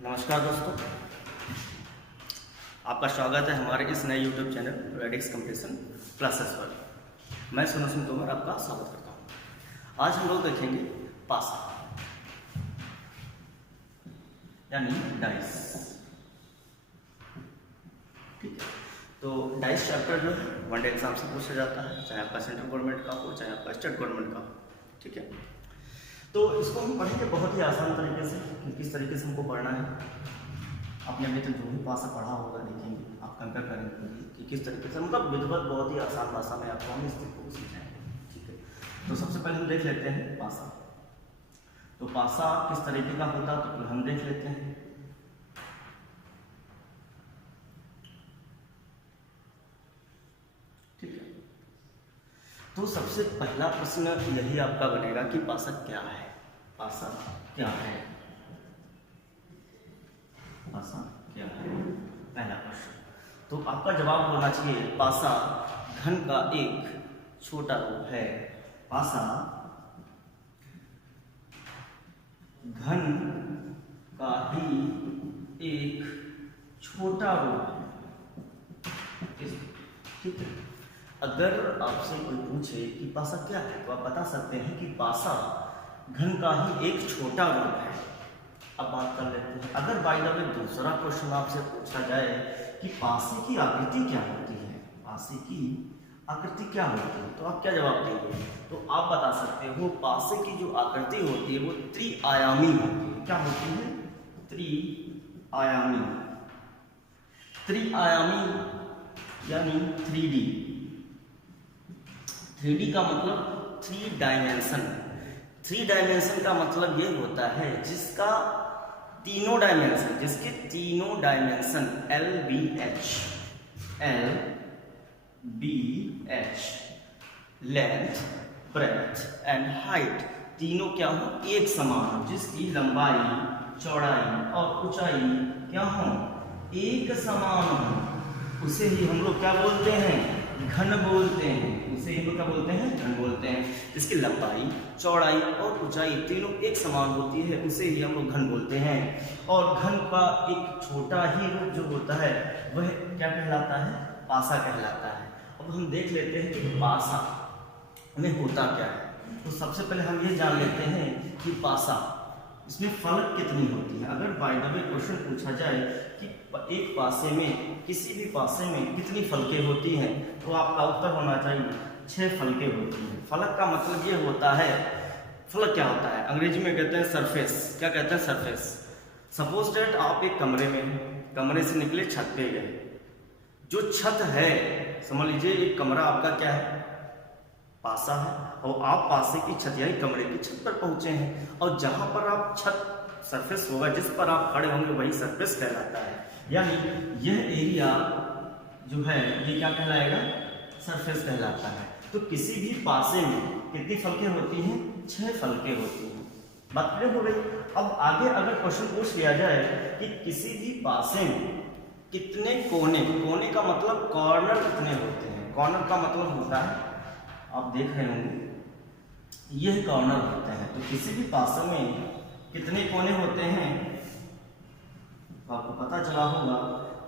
नमस्कार दोस्तों, आपका स्वागत है हमारे इस नए YouTube channel radix competition classes पर। मैं सुनो तोमर आपका स्वागत करता हूँ। आज हम लोग देखेंगे पासा यानी डाइस। ठीक है, तो डाइस चैप्टर जो है वनडे एग्जाम से पूछा जाता है, चाहे आपका सेंट्रल गवर्नमेंट का हो चाहे आपका स्टेट गवर्नमेंट का हो। ठीक है, तो इसको हम पढ़ेंगे बहुत ही आसान तरीके से कि किस तरीके से हमको पढ़ना है। आपने अभी तक जो भी पासा पढ़ा होगा देखेंगे, आप कंपेयर करेंगे कि किस तरीके से, मतलब विधिवत बहुत ही आसान भाषा में आपको हम इस चीज़ को समझाएंगे। ठीक है, तो सबसे पहले हम देख लेते हैं पासा। तो पासा किस तरीके का होता है तो हम देख लेते हैं। ठीक है, तो सबसे पहला प्रश्न यही आपका बनेगा कि पासा क्या है। पासा क्या है? पासा क्या है, पहला प्रश्न। तो आपका जवाब होना चाहिए पासा घन का एक छोटा रूप है। पासा घन का ही एक छोटा रूप है। ठीक है, अगर आपसे कोई पूछे कि पासा क्या है तो आप बता सकते हैं कि पासा घन का ही एक छोटा रूप है। अब बात कर लेते हैं, अगर बाय द वे दूसरा क्वेश्चन आपसे पूछा जाए कि पासे की आकृति क्या होती है, पासे की आकृति क्या होती है, तो आप क्या जवाब देंगे? तो आप बता सकते हो पासे की जो आकृति होती है वो त्रिआयामी होती है। क्या होती है? त्रिआयामी। त्रिआयामी यानी 3D। 3D का मतलब 3 डायमेंशन। 3 डायमेंशन का मतलब ये होता है जिसका तीनों डायमेंशन, जिसके तीनों dimension LBH length, breadth and height तीनों क्या हो? एक समान हो, जिसकी लंबाई, चौड़ाई और ऊंचाई क्या हो? एक समान हो, उसे ही हम लोग क्या बोलते हैं? घन बोलते हैं। उसे हम लोग क्या बोलते हैं? घन बोलते हैं। जिसकी लंबाई, चौड़ाई और ऊंचाई तीनों एक समान होती है, उसे ही हम लोग घन बोलते हैं। और घन का एक छोटा ही रूप जो होता है वह क्या कहलाता है? पासा कहलाता है। अब हम देख लेते हैं कि पासा में होता क्या है। तो सबसे पहले हम ये जान लेते हैं कि पासा, इसमें फलक कितनी होती है। अगर बाय द वे क्वेश्चन पूछा जाए कि एक पासे में, किसी भी पासे में कितनी फलकें होती हैं, तो आपका उत्तर होना चाहिए 6 फलकें होती हैं। फलक का मतलब ये होता है, फलक क्या होता है? अंग्रेजी में कहते हैं सरफेस। क्या कहते हैं? सरफेस। सपोज दैट आप एक कमरे में, कमरे से निकले छत पे गए। जो छत है, समझ लीजिए एक कमरा आपका क्या है? पासा है, और आप पासे की छत यानी कमरे की छत पर पहुंचे हैं, और जहां पर आप छत सरफेस होगा, जिस पर आप खड़े होंगे वही सरफेस कहलाता है। यानी यह एरिया जो है ये क्या कहलाएगा? सरफेस कहलाता है। तो किसी भी पासे में कितनी फलकें होती हैं? 6 फलकें होती हैं। बात क्लियर हो गई। अब आगे अगर क्वेश्चन पूछ लिया जाए कि किसी भी पासे में कितने कोने, कोने का मतलब कॉर्नर कितने होते हैं। कॉर्नर का मतलब होता है, आप देख रहे होंगे यह कॉर्नर होते हैं। तो किसी भी पासे में कितने कोने होते हैं? तो आपको पता चला होगा,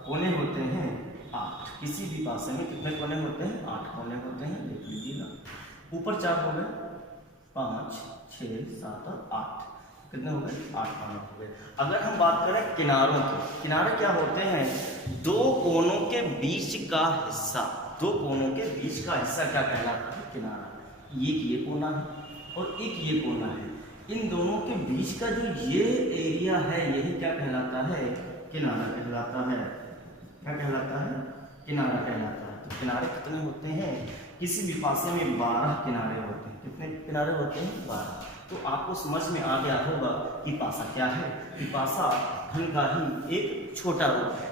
कोने होते हैं 8। किसी भी पासे में कितने कोने होते हैं? 8 कोने होते हैं। देख लीजिएगा, ऊपर 4 हो गए, 5, 6, 7 और 8। कितने हो गए? 8 कोने हो गए। अगर हम बात करें किनारों की, किनारे क्या होते हैं? 2 कोनों के बीच का हिस्सा। 2 कोनों के बीच का हिस्सा क्या कहलाता है? किनारा। एक ये कोना है और एक ये कोना है, इन दोनों के बीच का जो ये एरिया है यही क्या कहलाता है? किनारा कहलाता है। क्या कहलाता है? किनारा कहलाता है। तो किनारे कितने होते हैं? किसी भी पासे में 12 किनारे होते हैं। कितने किनारे होते हैं? 12। तो आपको समझ में आ गया होगा कि पासा क्या है, कि पासा घन का ही एक छोटा रूप है।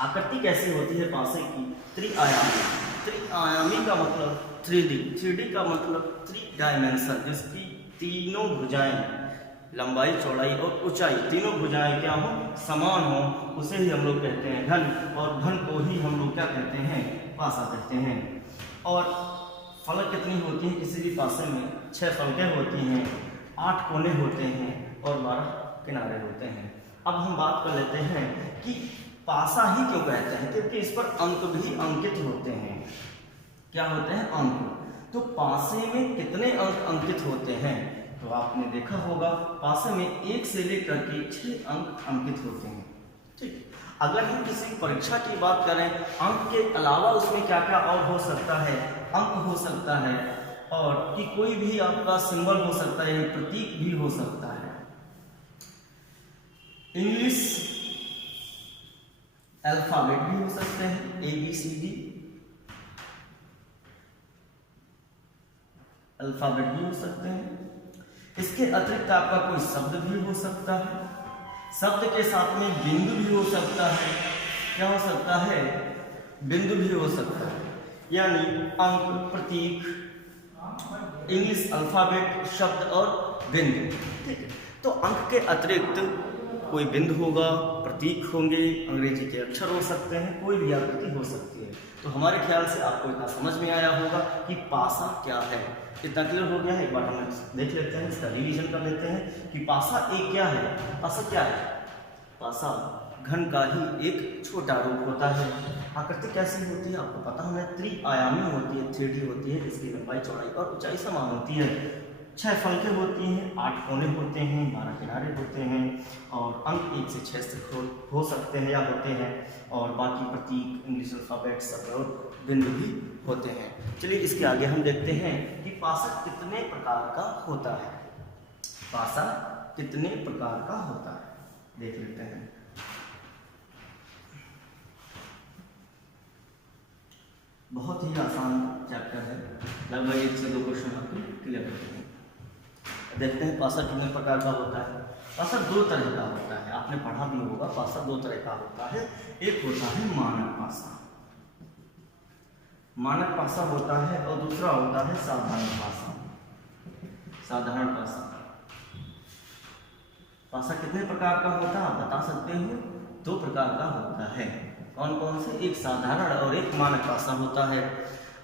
आकृति कैसी होती है पासे की? त्रिआयामी। त्रिआयामी का मतलब 3D। 3D का मतलब 3 डायमेंशन, जिसकी तीनों भुजाएं, लंबाई, चौड़ाई और ऊंचाई, तीनों भुजाएं क्या हो? समान हो, उसे ही हम लोग कहते हैं घन। और घन को ही हम लोग क्या कहते हैं? पासा कहते हैं। और फलक कितनी होती है? किसी भी पासे में 6 फलकें होती हैं, 8 कोने होते हैं और 12 किनारे होते हैं। अब हम बात कर लेते हैं कि पासा ही क्यों कहते हैं, क्योंकि इस पर अंक भी अंकित होते हैं। क्या होते हैं? अंक। तो पासे में कितने अंक अंकित होते हैं? तो आपने देखा होगा पासे में 1 से लेकर के 6 अंक अंकित होते हैं। ठीक, अगर हम किसी परीक्षा की बात करें, अंक के अलावा उसमें क्या क्या और हो सकता है? अंक हो सकता है, और कि कोई भी आपका सिंबल हो सकता है, प्रतीक भी हो सकता है। इंग्लिश अल्फाबेट भी हो सकते हैं, ABCD अल्फाबेट भी हो सकते हैं। इसके अतिरिक्त आपका कोई शब्द भी हो सकता है, शब्द के साथ में बिंदु भी हो सकता है। क्या हो सकता है? बिंदु भी हो सकता है, यानी अंक, प्रतीक, इंग्लिश अल्फाबेट, शब्द और बिंदु। ठीक है, तो अंक के अतिरिक्त कोई बिंदु होगा, प्रतीक होंगे, अंग्रेजी के अक्षर हो सकते हैं, कोई भी आकृति हो सकती है। तो हमारे ख्याल से आपको इतना समझ में आया होगा कि पासा क्या है। इतना क्लियर हो गया है? एक बार हम देख लेते हैं, इसका रिवीजन कर लेते हैं कि पासा एक क्या है। पासा क्या है? पासा घन का ही एक छोटा रूप होता है। आकृति कैसी होती है आपको पता होना, त्रिआयामी होती है, 3D होती है। इसकी लंबाई, चौड़ाई और ऊंचाई समान होती है। 6 फलकें होती हैं, 8 कोने होते हैं, 12 किनारे होते हैं, और अंक 1 से 6 तक हो सकते हैं या होते हैं, और बाकी प्रतीक, इंग्लिश अल्फाबेट, शब्द और बिंदु भी होते हैं। चलिए इसके आगे हम देखते हैं कि पासा कितने प्रकार का होता है। पासा कितने प्रकार का होता है देख लेते हैं। बहुत ही आसान चैप्टर है, लगभग 1 से 2 क्वेश्चन आपके क्लियर करते हैं। देखते हैं पासा कितने प्रकार का होता है। पासा 2 तरह का होता है, आपने पढ़ा भी होगा। पासा 2 तरह का होता है। एक होता है मानक पासा, मानक पासा होता है, और दूसरा होता है साधारण पासा। साधारण पासा। पासा कितने प्रकार का होता है आप बता सकते हो? 2 प्रकार का होता है। कौन कौन से? एक साधारण और एक मानक पासा होता है।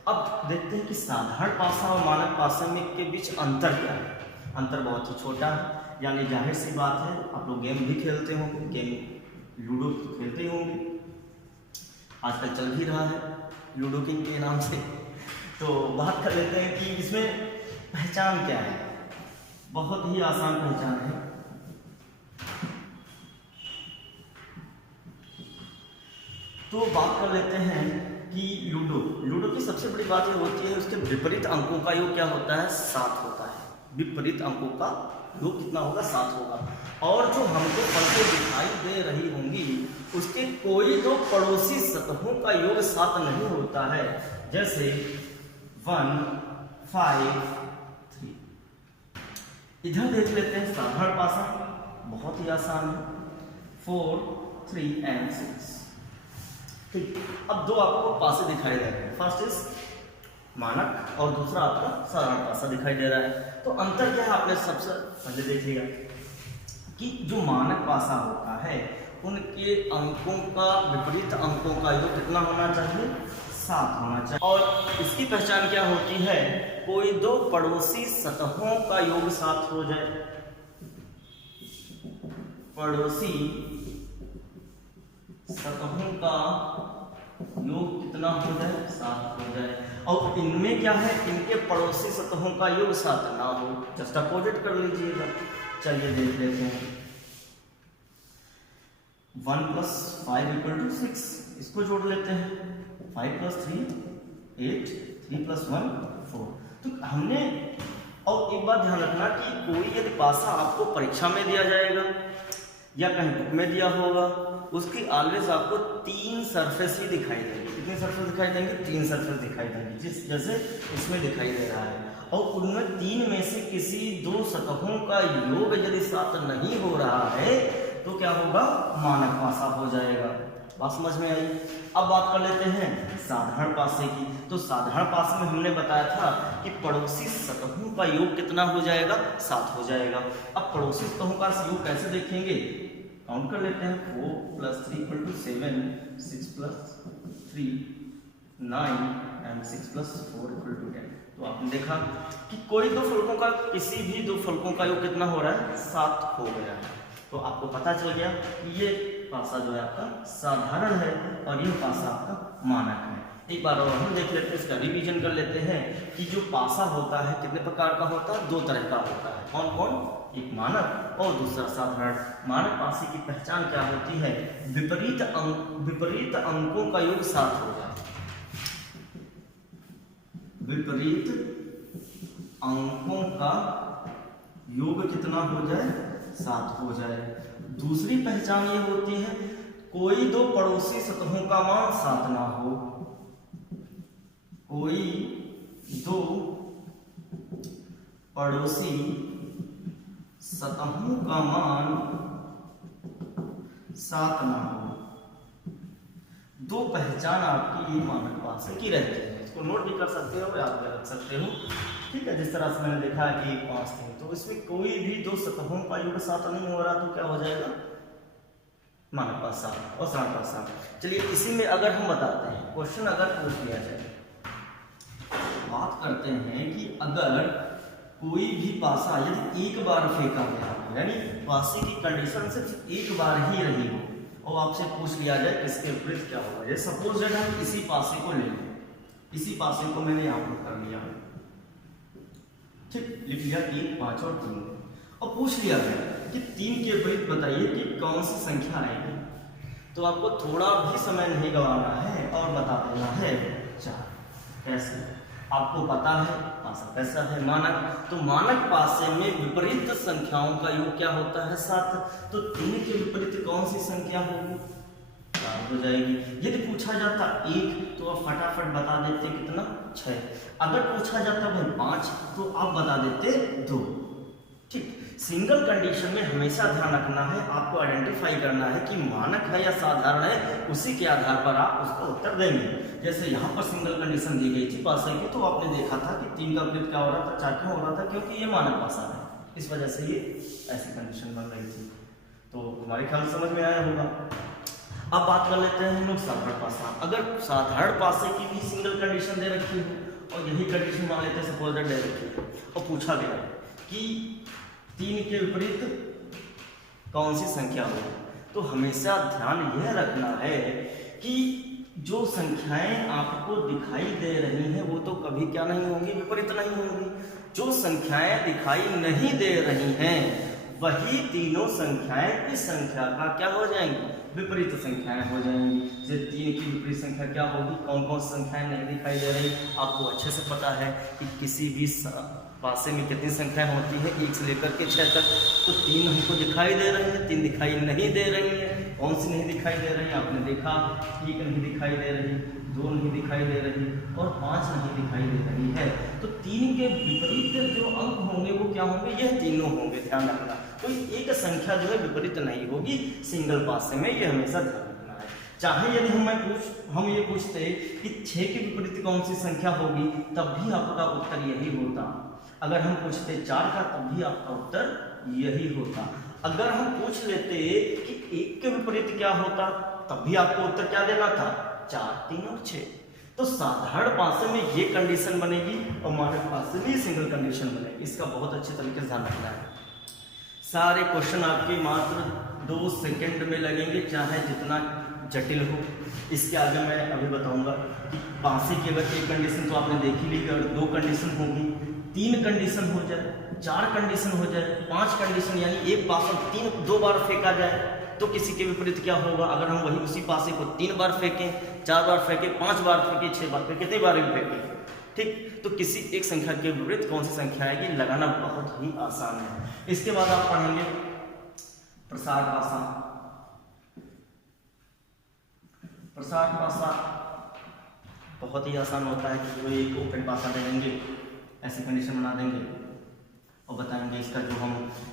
अब देखते हैं कि साधारण पासा और मानक पासा में के बीच अंतर क्या है। अंतर बहुत ही छोटा है, यानी जाहिर सी बात है, आप लोग गेम भी खेलते होंगे, गेम लूडो खेलते होंगे, आजकल चल भी रहा है लूडो किंग के नाम से। तो बात कर लेते हैं कि इसमें पहचान क्या है। बहुत ही आसान पहचान है। तो बात कर लेते हैं कि लूडो की सबसे बड़ी बात यह होती है, उसके विपरीत अंकों का योग क्या होता है? 7 होता है। विपरीत अंकों का योग कितना होगा? 7 होगा। और जो हमको फलकें दिखाई दे रही होंगी, उसके कोई 2 पड़ोसी सतहों का योग 7 नहीं होता है। जैसे 1, 5, 3। इधर देख लेते हैं साधारण पासा, बहुत ही आसान है। 4, 3 and 6। ठीक, अब 2 आपको पासे दिखाई दे रहे हैं। फर्स्ट इज मानक और दूसरा आपका साधारण पासा दिखाई दे रहा है। तो अंतर क्या है आपने सबसे पहले देखिएगा कि जो मानक पासा होता है उनके अंकों का विपरीत अंकों का योग कितना होना चाहिए? 7 होना चाहिए। और इसकी पहचान क्या होती है? कोई 2 पड़ोसी सतहों का योग 7 हो जाए। पड़ोसी सतहों का योग कितना हो जाए? 7 हो जाए। और इनमें क्या है? इनके पड़ोसी सतहों का योग 7 ना हो, जस्ट अपोजिट कर लीजिएगा। चलिए देख लेते हैं। 1 + 5 = 6, इसको जोड़ लेते हैं। 5 + 3 8, 3 + 1 4। तो हमने, और एक बात ध्यान रखना कि कोई यदि पासा आपको परीक्षा में दिया जाएगा या कहीं बुक में दिया होगा, उसकी ऑलवेज आपको 3 सरफेस ही दिखाई देंगे। कितनी सरफेस दिखाई देंगे? 3 सरफेस दिखाई देंगे, जिस जैसे इसमें दिखाई दे रहा है। और उनमें 3 में से किसी 2 सतहों का योग यदि 7 नहीं हो रहा है तो क्या होगा? मानक पासा हो जाएगा। बात समझ में आई? अब बात कर लेते हैं साधारण पासे की। तो साधारण पासे में हमने बताया था कि पड़ोसी सतहों का योग कितना हो जाएगा? 7 हो जाएगा। अब पड़ोसी सतहों का योग कैसे देखेंगे? काउंट कर लेते हैं। 4 + 3 = 7, 6 + 3 9 and 6 + 4 = 10। तो आपने देखा कि कोई 2 फलकों का, किसी भी 2 फलकों का योग कितना हो रहा है? 7 हो गया है। तो आपको पता चल गया कि ये पासा जो है आपका साधारण है और ये पासा आपका मानक है। एक बार और हम देख लेते हैं, इसका रिवीजन कर लेते हैं कि जो पासा होता है कितने प्रकार का होता है, 2 तरह का होता है। कौन कौन? एक मानक और दूसरा साधारण। मानक पासे की पहचान क्या होती है? विपरीत अंकों का योग 7 हो जाए। विपरीत अंकों का योग कितना हो जाए? 7 हो जाए। दूसरी पहचान ये होती है कोई 2 पड़ोसी सतहों का मान 7 ना हो। कोई 2 पड़ोसी सतहों का मान 7 ना हो। 2 पहचान आपकी ये मानक पासे की रहती है। इसको नोट भी कर सकते हो, याद भी रख सकते हो। ठीक है, जिस तरह से मैंने देखा है कि 5 3, तो इसमें कोई भी 2 सतहों का योग 7 नहीं हो रहा तो क्या हो जाएगा? मानक पासा और साधारण पासा। चलिए इसी में अगर हम बताते हैं, क्वेश्चन अगर पूछ लिया जाए, बात करते हैं कि अगर कोई भी पासा यदि एक बार फेंका गया हो, यानी पासे की कंडीशन सिर्फ एक बार ही रही हो, और आपसे पूछ लिया जाए इसके विपरीत क्या होगा। जैसे सपोज दैट हम इसी पासे को ले लें, इसी पासे को मैंने यहाँ पर कर लिया, ठीक, लिख लिया 3 5 और 3, और पूछ लिया गया कि 3 के विपरीत बताइए कि कौन सी संख्या आएगी। तो आपको थोड़ा भी समय नहीं गंवाना है और बता देना है 4। कैसे? आपको पता है पासा कैसा है? मानक। तो मानक पासे में विपरीत संख्याओं का योग क्या होता है? 7। तो 3 के विपरीत कौन सी संख्या होगी? 4 हो जाएगी। यदि पूछा जाता 1 तो आप फटाफट बता देते कितना? 6। अगर पूछा जाता भाई 5 तो आप बता देते 2। ठीक, सिंगल कंडीशन में हमेशा ध्यान रखना है, आपको आइडेंटिफाई करना है कि मानक है या साधारण है, उसी के आधार पर आप उसका उत्तर देंगे। जैसे यहाँ पर सिंगल कंडीशन दी गई थी पासे की, तो आपने देखा था कि 3 का विपरीत क्या हो रहा था? 4 क्यों हो रहा था? क्योंकि ये मानक पासा है, इस वजह से ये ऐसी कंडीशन बन रही थी। तो हमारे ख्याल समझ में आया होगा। अब बात कर लेते हैं हम लोग साधारण पासा। अगर साधारण पासे की भी सिंगल कंडीशन दे रखी हो और यही कंडीशन मान लेते हैं सपोज दैट दे रखी है और पूछा गया कि 3 के विपरीत कौन सी संख्या हो, तो हमेशा ध्यान यह रखना है कि जो संख्याएं आपको दिखाई दे रही हैं वो तो कभी क्या नहीं होंगी? विपरीत नहीं होंगी। जो संख्याएं दिखाई नहीं दे रही हैं वही तीनों संख्याएं इस संख्या का क्या हो जाएंगी? विपरीत संख्याएं हो जाएंगी। जैसे 3 की विपरीत संख्या क्या होगी? कौन कौन सी संख्याएं नहीं दिखाई दे रही? आपको अच्छे से पता है कि किसी भी पासे में कितनी संख्याएं होती है 1 से लेकर के 6 तक। तो 3 हमको दिखाई दे रही है, 3 दिखाई नहीं दे रही है। कौन सी नहीं दिखाई दे रही? आपने देखा 1 नहीं दिखाई दे रही, 2 नहीं दिखाई दे रही और 5 नहीं दिखाई दे रही है। तो 3 के विपरीत जो अंक होंगे वो क्या होंगे? यह तीनों होंगे। ध्यान रखना, कोई एक संख्या जो है विपरीत नहीं होगी सिंगल पासे में, ये हमेशा ध्यान रखना है। चाहे यदि हम ये पूछते कि 6 के विपरीत कौन सी संख्या होगी, तब भी आपका उत्तर यही होता। अगर हम पूछते 4 का, तब भी आपका उत्तर यही होता। अगर हम पूछ लेते कि 1 के विपरीत क्या होता, तब भी आपको उत्तर क्या देना था? 4 3 और 6। तो साधारण पासे में ये कंडीशन बनेगी और मानक पासे में ये सिंगल कंडीशन बनेगी। इसका बहुत अच्छे तरीके से ध्यान रखना है। सारे क्वेश्चन आपके मात्र 2 सेकंड में लगेंगे, चाहे जितना जटिल हो। इसके आगे मैं अभी बताऊंगा कि पासे की अगर एक कंडीशन तो आपने देखी ली, अगर 2 कंडीशन होगी, 3 कंडीशन हो जाए, 4 कंडीशन हो जाए, 5 कंडीशन, यानी एक पासा 2 बार फेंका जाए तो किसी के विपरीत क्या होगा? अगर हम वही उसी पासे को 3 बार फेंकें, 4 बार फेंकें, 5 बार फेंकें, 6 बार फेंकें, कितने बार भी फेंकें, ठीक, तो kiसी एक संख्या के विपरीत कौन सी संख्या आएगी? लगाना बहुत ही आसान है। इसके बाद आप पढ़ेंगे प्रसार पासा। प्रसार पासा बहुत ही आसान होता है कि वो एक ओपन पासा दे देंगे, ऐसी कंडीशन बना देंगे और बताएंगे इसका जो हम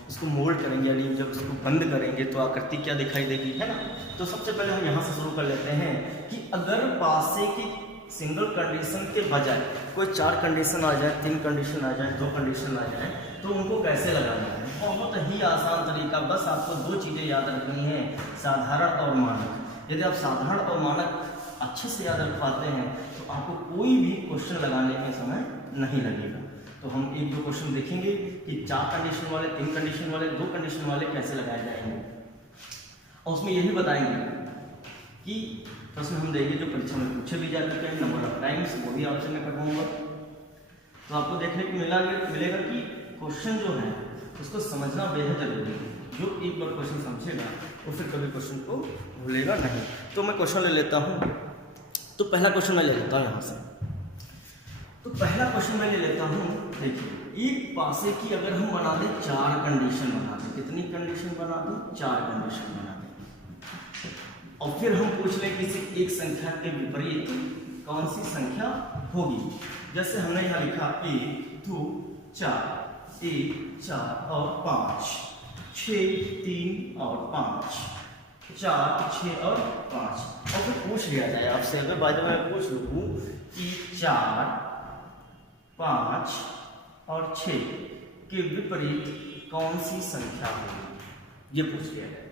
इसको मोल्ड करेंगे, यानी जब इसको बंद करेंगे तो आकृति क्या दिखाई देगी, है ना। तो सबसे पहले हम यहाँ से शुरू कर लेते हैं कि अगर पासे की सिंगल कंडीशन के बजाय कोई 4 कंडीशन आ जाए, 3 कंडीशन आ जाए, 2 कंडीशन आ जाए, तो उनको कैसे लगाना है? बहुत ही आसान तरीका, बस आपको 2 चीज़ें याद रखनी है, साधारण और मानक। यदि आप साधारण और मानक अच्छे से याद रख पाते हैं तो आपको कोई भी क्वेश्चन लगाने के समय नहीं लगेगा। तो हम एक दो क्वेश्चन देखेंगे कि 4 कंडीशन वाले, 3 कंडीशन वाले, 2 कंडीशन वाले कैसे लगाए जाएंगे, और उसमें यही बताएंगे कि प्रश्न हम देंगे जो परीक्षा में पूछे भी जा चुके हैं, नंबर ऑफ टाइम्स, वो भी आपसे मैं करवाऊंगा। तो आपको देखने को मिलेगा कि क्वेश्चन जो है उसको समझना बेहद जरूरी है। जो एक बार क्वेश्चन समझेगा वो फिर कभी क्वेश्चन को भूलेगा नहीं। तो मैं क्वेश्चन ले लेता हूँ। तो पहला क्वेश्चन मैं ले लेता हूँ यहाँ से। तो पहला क्वेश्चन मैं ले लेता हूँ, देखिए एक पासे की अगर हम बना दें 4 कंडीशन बना दें, कितनी कंडीशन बना दें? 4 कंडीशन बना दें, और फिर हम पूछ लें किसी एक संख्या के विपरीत कौन सी संख्या होगी। जैसे हमने यहाँ लिखा 1 2 4, 1 4 और 5, 6 3 और 5, 4 6 और 5, और फिर पूछ लिया जाए आपसे, अगर बाद में मैं पूछ लूँ कि 4 5 और 6 के विपरीत कौन सी संख्या होगी, ये पूछ लिया जाए।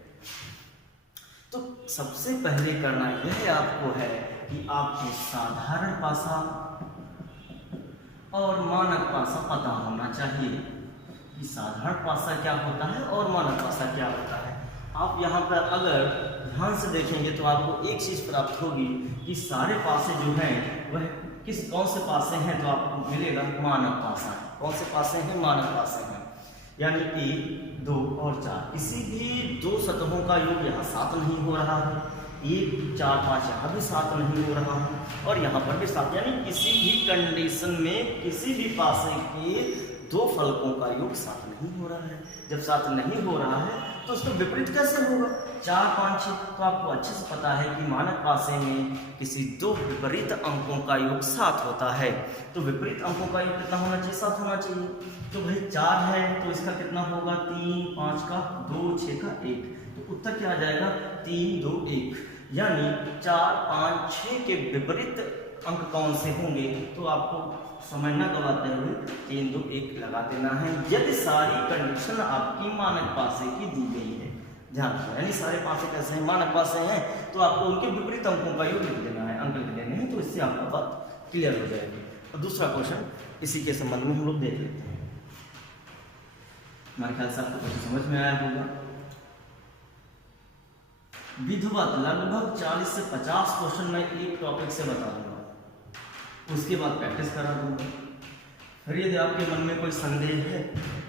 तो सबसे पहले करना यह आपको है कि आपको साधारण पासा और मानक पासा पता होना चाहिए कि साधारण पासा क्या होता है और मानक पासा क्या होता है। आप यहाँ पर अगर ध्यान से देखेंगे तो आपको एक चीज़ प्राप्त होगी कि सारे पासे जो हैं वह कौन से पासे हैं, तो आपको मिलेगा मानक पासा है। कौन से पासे हैं? मानक पासे हैं। यानी 1 2 और 4, किसी भी 2 सतहों का योग यहाँ 7 नहीं हो रहा है, 1 4 5 यहाँ भी 7 नहीं हो रहा है, और यहाँ पर भी 7, यानी किसी भी कंडीशन में किसी भी पासे के 2 फलकों का योग 7 नहीं हो रहा है। जब 7 नहीं हो रहा है तो उसका विपरीत कैसे होगा? 4 5 6, तो आपको अच्छे से पता है कि मानक पासे में किसी 2 विपरीत अंकों का योग 7 होता है। तो विपरीत अंकों का योग कितना होना चाहिए? 7 होना चाहिए। तो भाई 4 है तो इसका कितना होगा? 3 5 का 2 6 का 1, तो उत्तर क्या आ जाएगा? 3 2 1। यानी 4 5 6 के विपरीत अंक कौन से होंगे, तो आपको समय न गवाते हुए 3 2 1 लगा देना है, यदि सारी कंडीशन आपकी मानक पासे की दी गई है। ध्यान रखना, यानी सारे पासे कैसे हैं? मानक पासे हैं, तो आपको उनके विपरीत अंकों का योग लिख देना है, अंक लिख देने हैं, तो इससे आपका बात क्लियर हो जाएगी। और दूसरा क्वेश्चन इसी के संबंध में हम लोग देख लेते हैं। हमारे ख्याल से आपको कुछ समझ में आया होगा। विधिवत लगभग 40 से 50 क्वेश्चन मैं एक टॉपिक से बता दूंगा, उसके बाद प्रैक्टिस करा दूंगा। फिर यदि आपके मन में कोई संदेह है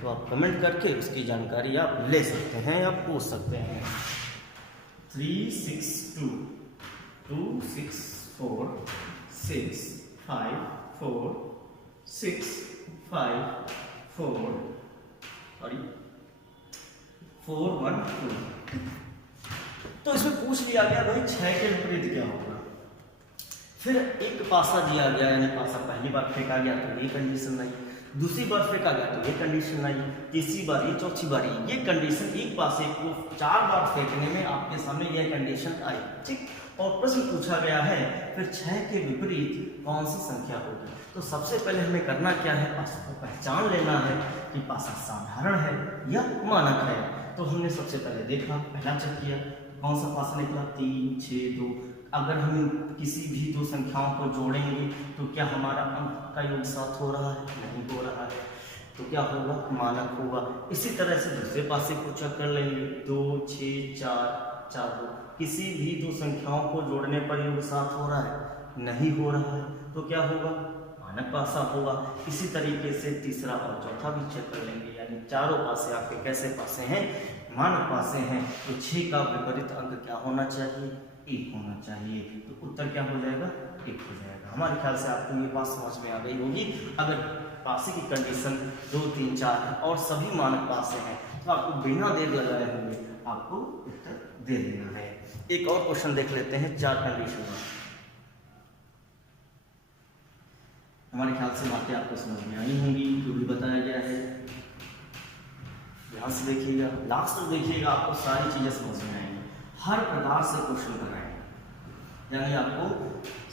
तो आप कमेंट करके उसकी जानकारी आप ले सकते हैं या पूछ सकते हैं। 3 6 2 2 6 4 6 5 4 6 5 4 और 4 1 2। तो इसमें पूछ लिया गया भाई 6 के विपरीत क्या होगा। फिर एक पासा दिया गया, यानी पासा पहली बार फेंका गया तो ये कंडीशन आई, दूसरी बार फेंका गया तो ये कंडीशन आई, तीसरी बार ये, चौथी बार ये कंडीशन। एक पासे को 4 बार फेंकने में आपके सामने यह कंडीशन आई, ठीक। और प्रश्न पूछा गया है फिर 6 के विपरीत कौन सी संख्या होगी। तो सबसे पहले हमें करना क्या है? पासा को पहचान लेना है कि पासा साधारण है या मानक है। तो हमने सबसे पहले देखा, पहला चेक किया, कौन सा पासा निकला? 3 6 2। अगर हम किसी भी 2 संख्याओं को जोड़ेंगे तो क्या हमारा अंक का योग 7 हो रहा है? नहीं हो रहा है, तो क्या होगा? मानक होगा। इसी तरह से दूसरे पासे को चेक कर लेंगे, 2 6 4 4 2। किसी भी 2 संख्याओं को जोड़ने पर योग 7 हो रहा है? नहीं हो रहा है, तो क्या होगा? मानक पासा होगा। इसी तरीके से तीसरा और चौथा भी चेक कर लेंगे, यानी चारों पासे आपके कैसे पासे हैं? मानक पासे हैं। तो 6 का विपरीत अंक क्या होना चाहिए? 1 होना चाहिए। तो उत्तर क्या हो जाएगा? 1 हो जाएगा। हमारे ख्याल से आपको ये बात समझ में आ गई होगी। अगर पासे की कंडीशन 2 3 4 है और सभी मानक पासे हैं तो आपको बिना देर लगाए हुए आपको उत्तर दे देना है। एक और क्वेश्चन देख लेते हैं 4 कंडीशन में। हमारे ख्याल से बातें आपको समझ में आई होंगी, जो भी बताया गया है। ध्यान से देखिएगा, लास्ट तक देखिएगा, आपको सारी चीजें समझ में आएंगी। हर प्रकार से क्वेश्चन कराएंगे, यानी आपको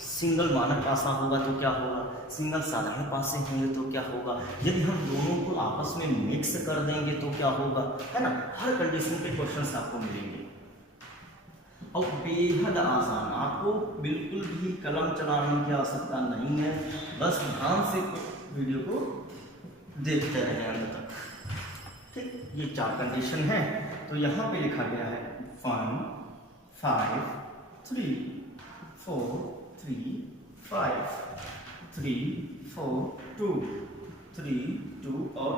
सिंगल मानक पासा होगा तो क्या होगा, सिंगल साधारण पासे होंगे तो क्या होगा, यदि हम दोनों को आपस में मिक्स कर देंगे तो क्या होगा, है ना। हर कंडीशन के क्वेश्चन आपको मिलेंगे और बेहद आसान, आपको बिल्कुल भी कलम चलाने की आवश्यकता नहीं है। बस ध्यान से वीडियो को देखते रहे अंत तक। ठीक, ये 4 कंडीशन है। तो यहाँ पे लिखा गया है 1 5 3 4 3 5 3 4 2 3 2 और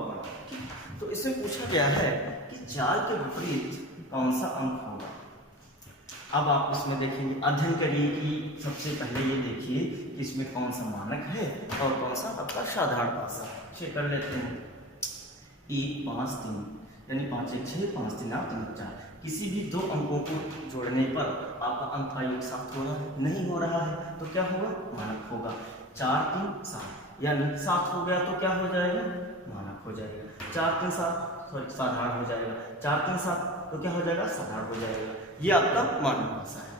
1। तो इसमें पूछा गया है कि 4 के विपरीत कौन सा अंक होगा। अब आप इसमें देखेंगे, अध्ययन करिए कि सबसे पहले ये देखिए कि इसमें कौन सा मानक है और कौन सा आपका साधारण पासा। चेक कर लेते हैं। 1 5 3 यानी 5 1 6 5 3 8 3 4। किसी भी 2 अंकों को जोड़ने पर आपका अंक का योग 7 हो रहा है, नहीं हो रहा है तो क्या होगा, मानक होगा। 4 3 7 यानी 7 हो गया तो क्या हो जाएगा, मानक हो जाएगा। 4 3 7 सॉरी साधारण हो जाएगा। 4 3 7 तो क्या हो जाएगा, साधारण हो जाएगा। ये आपका मानक पासा है।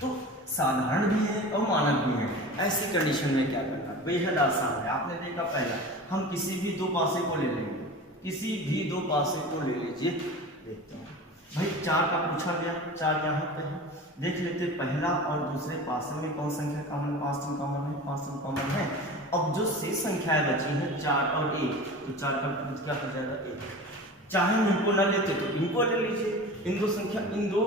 तो साधारण भी है और मानक भी है। ऐसी कंडीशन में क्या करना, बेहद आसान है। आपने देखा पहला, हम किसी भी 2 पासे को ले लेंगे, किसी भी 2 पासे को ले लीजिए। देखते हैं भाई 4 का पूछा गया, 4 यहाँ पे है। देख लेते पहला और दूसरे पासे में कौन संख्या कॉमन है, 5 3 कॉमन है, 5 3 कॉमन है। अब जो शेष संख्याएं बची हैं 4 और 1, तो 4 का विपरीत क्या हो जाएगा, 1। चाहे इनको ना लेते तो इनको ले लीजिए, इन 2 संख्या, इन 2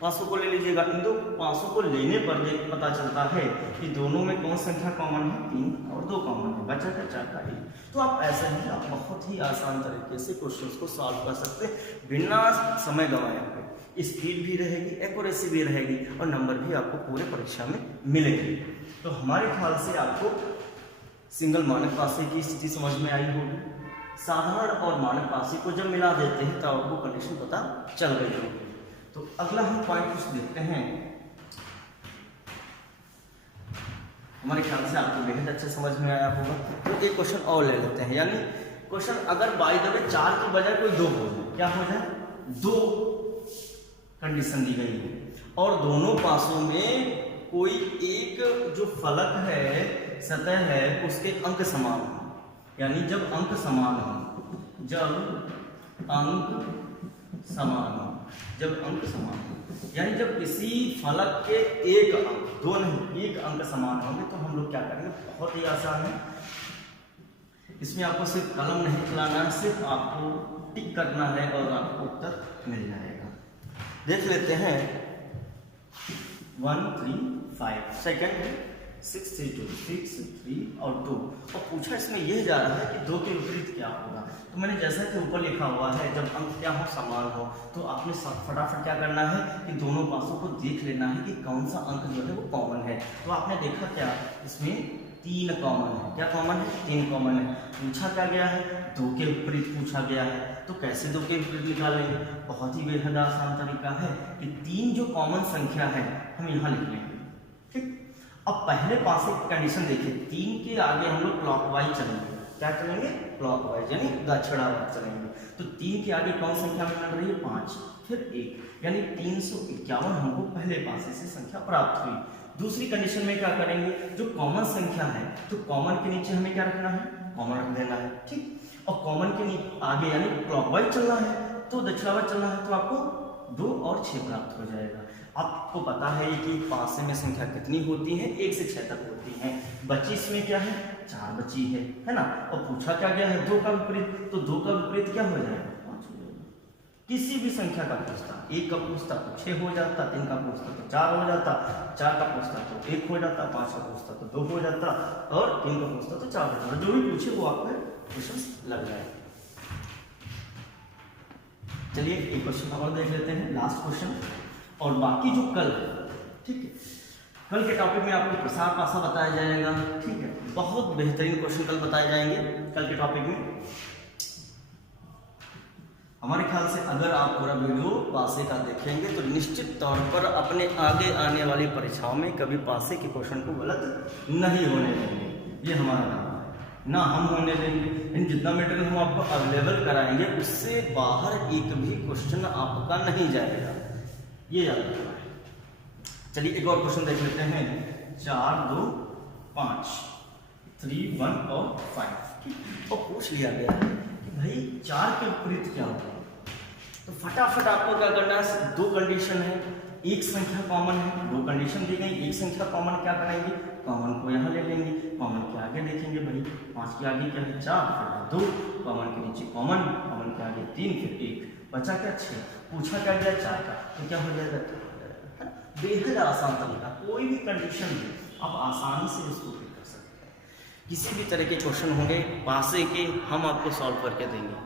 पासों को ले लीजिएगा। इन 2 पासों को लेने पर पता चलता है कि दोनों में कौन संख्या कॉमन है, 3 और 2 कॉमन है, बचा का 4 का 1। तो आप ऐसे ही आप बहुत ही आसान तरीके से क्वेश्चंस को सॉल्व कर सकते हैं बिना समय गंवाए हुए। स्पीड भी रहेगी, एक्यूरेसी भी रहेगी और नंबर भी आपको पूरे परीक्षा में मिलेंगे। तो हमारे ख्याल से आपको सिंगल मानक पासे की स्थिति समझ में आई होगी। साधारण और मानक पासे को जब मिला देते हैं तब आपको कंडीशन पता चल गई होगी। तो अगला हम पॉइंट कुछ देखते हैं। हमारे ख्याल से आपको बेहद अच्छा समझ में आया होगा। तो एक क्वेश्चन और ले लेते हैं, यानी क्वेश्चन अगर बाय द वे 4 की बजाय कोई 2 हो जाए, क्या हो जाए, 2 कंडीशन दी गई है और दोनों पासों में कोई एक जो फलक है, सतह है, उसके अंक समान हो। यानी जब अंक समान हो, जब अंक समान हो, जब अंक समान हो, यानी जब किसी फलक के एक अंक, 2 नहीं, 1 अंक समान होंगे तो हम लोग क्या करेंगे, बहुत ही आसान है। इसमें आपको सिर्फ कलम नहीं चलाना है, सिर्फ आपको टिक करना है और आपको उत्तर मिल जाएगा। देख लेते हैं 1 3 5, सेकंड 6 3 2, 6 3 और 2। और पूछा इसमें यह जा रहा है कि 2 के विपरीत क्या होगा। तो मैंने जैसा कि ऊपर लिखा हुआ है, जब अंक क्या हो, समान हो, तो आपने फटाफट क्या करना है कि दोनों पासों को देख लेना है कि कौन सा अंक जो है वो कॉमन है। तो आपने देखा क्या, इसमें 3 कॉमन है। क्या कॉमन है, 3 कॉमन है। पूछा क्या गया है, 2 के विपरीत पूछा गया है। तो कैसे 2 के विपरीत निकालेंगे, बहुत ही बेहद आसान तरीका है कि 3 जो कॉमन संख्या है हम यहाँ लिख लेंगे। ठीक, अब पहले पासे की कंडीशन देखिए, 3 के आगे हम लोग क्लॉकवाइज चलेंगे। क्या चलेंगे, क्लॉकवाइज, यानी दक्षिणावर्त चलेंगे। तो 3 के आगे कौन संख्या मिल रही है, 5, फिर 1, यानी 351 हमको पहले पासे से संख्या प्राप्त हुई। दूसरी कंडीशन में क्या करेंगे, जो कॉमन संख्या है तो कॉमन के नीचे हमें क्या रखना है, कॉमन रख देना है। ठीक, और कॉमन के आगे यानी क्लॉकवाइज चलना है तो दक्षिणावर्त चलना है, तो आपको 2 और 6 प्राप्त हो जाएगा। आपको पता है कि पासे में संख्या कितनी होती है, 1 से 6 तक होती है। बची इसमें क्या है, 4 बची है ना। और पूछा क्या गया है, 2 का विपरीत, तो 2 का विपरीत क्या हो जाएगा, 5 हो जाएगा। किसी भी संख्या का पूछता, 1 का पूछता तो 6 हो जाता, 3 का पूछता तो 4 हो जाता, 4 का पूछता तो 1 हो जाता, 5 का पूछता तो 2 हो जाता और 3 का पूछता तो 4 हो जाता। जो भी पूछे वो आपका क्वेश्चन लग जाए। चलिए एक क्वेश्चन और देख लेते हैं, लास्ट क्वेश्चन। और बाकी जो कल, ठीक है, कल के टॉपिक में आपको प्रसार पासा बताया जाएगा। ठीक है, बहुत बेहतरीन क्वेश्चन कल बताए जाएंगे कल के टॉपिक में। हमारे ख्याल से अगर आप पूरा वीडियो पासे का देखेंगे तो निश्चित तौर पर अपने आगे आने वाली परीक्षाओं में कभी पासे के क्वेश्चन को गलत नहीं होने देंगे। ये हमारा काम है, ना हम होने देंगे। इन जितना मटेरियल हम आपको अवेलेबल कराएंगे उससे बाहर एक भी क्वेश्चन आपका नहीं जाएगा, ये याद रखना है। चलिए एक और क्वेश्चन देख लेते हैं। 4 2 5, 3 1 और 5। और पूछ लिया गया है कि भाई 4 के विपरीत क्या होगा। तो फटाफट आपको क्या करना है, 2 कंडीशन है, एक संख्या कॉमन है, दो कंडीशन दी गई, एक संख्या कॉमन, क्या करेंगे, कॉमन को यहाँ ले लेंगे, कॉमन के आगे देखेंगे भाई 5 के आगे क्या है 4, फिर 2, कॉमन के नीचे कॉमन, कॉमन के आगे 3, फिर 1, बचा क्या 6, पूछा क्या गया 4 का, तो क्या हो जाएगा, है ना। बेहद आसान तरीका, कोई भी कंडीशन है आप आसानी से इसको फिर कर सकते हैं। किसी भी तरह के क्वेश्चन होंगे पासे के, हम आपको सॉल्व करके देंगे,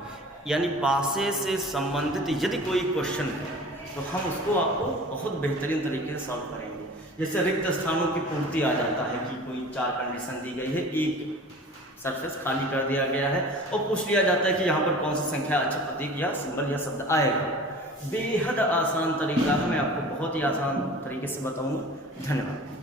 यानी पासे से संबंधित यदि कोई क्वेश्चन है तो हम उसको आपको बहुत बेहतरीन तरीके से सॉल्व करेंगे। जैसे रिक्त स्थानों की पूर्ति आ जाता है कि कोई 4 कंडीशन दी गई है, एक सरफेस खाली कर दिया गया है और पूछ लिया जाता है कि यहाँ पर कौन सी संख्या, अच्छा प्रतीक या सिंबल या शब्द आएगा। बेहद आसान तरीका है, मैं आपको बहुत ही आसान तरीके से बताऊंगा। धन्यवाद।